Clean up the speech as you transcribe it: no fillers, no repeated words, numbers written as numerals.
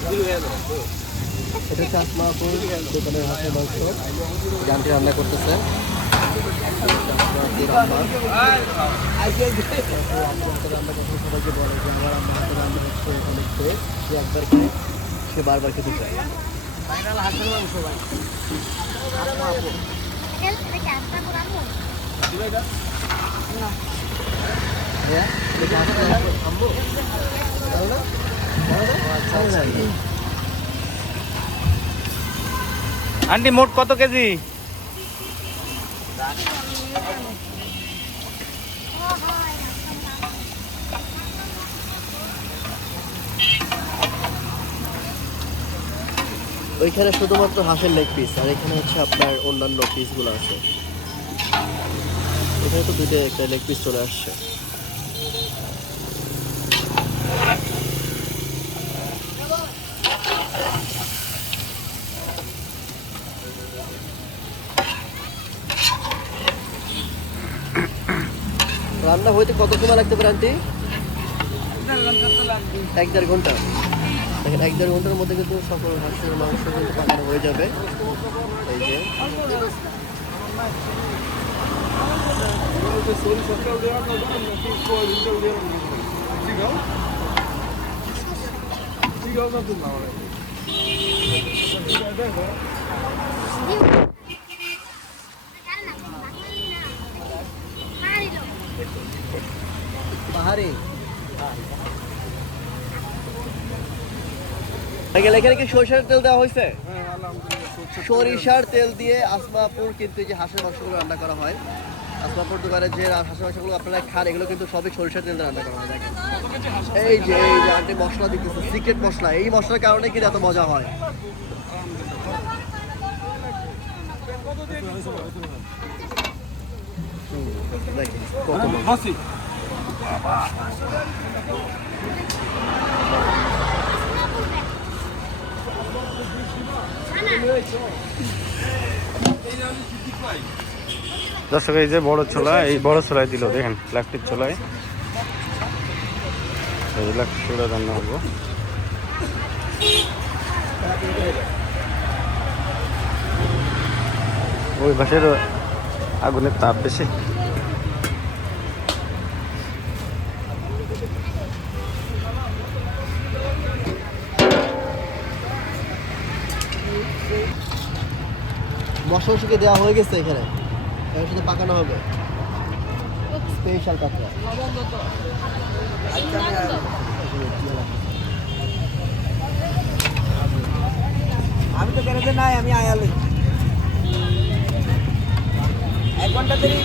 এটা হচ্ছে আসমাপুর দোকানের হাঁসের মাংস, গানটি রান্না করতেছে। রান্না করতে সবাইকে বলে যে আমার আমার হাতে রান্না হচ্ছে, এখানে খেয়ে সে একবার খেয়ে সে বারবার খেতে চায়। হাঁসের মাংস ভাই আন্টি মোট কত কেজি? ওইখানে শুধুমাত্র হাঁসের লেগ পিস, আর এখানে হচ্ছে আপনার অন্যান্য পিসগুলো আছে। এখানে তো দুইটা একটা লেগ পিস চলে আসছে। রান্না হইতে কত সময় লাগতে পারে আন্টি? 1-1.5 ঘন্টা। দেখেন 1-1.5 ঘন্টার মধ্যে কিন্তু সকল হাঁসের মাংস কিন্তু পাকানো হয়ে যাবে। এই যে পাহাড়ি এখানে কি সরিষার তেল দেওয়া হয়েছে? সরিষার তেল দিয়ে আসমাপুর কিন্তু এই যে হাঁসের মাংসগুলো রান্না করা হয়। আসমাপুর দোকানে যে হাঁসের মাংসগুলো আপনারা খান, এগুলো কিন্তু সবই সরিষার তেল দিয়ে রান্না করা হয়। দেখেন এই যে আন্টি মশলা দিতেছে, সিক্রেট মশলা। এই মশলার কারণে কিন্তু এত মজা হয়। দেখেন কত মজা। দর্শক এই যে বড় ছোলা, এই বড় ছোলায় দিল, দেখেন প্লাস্টিক ছোলায় এই প্লাস্টিক ছোলা রান্না হবো। ওই ভাষের আগুনের তাপ বেশি। মশলা শুকিয়ে দেওয়া হয়ে গেছে, এখানে এর সাথে পাকানো হবে স্পেশাল কাঁকড়া। আমি তো বেরোতে নাই, আমি আয়ালই 1 ঘন্টা দেরি।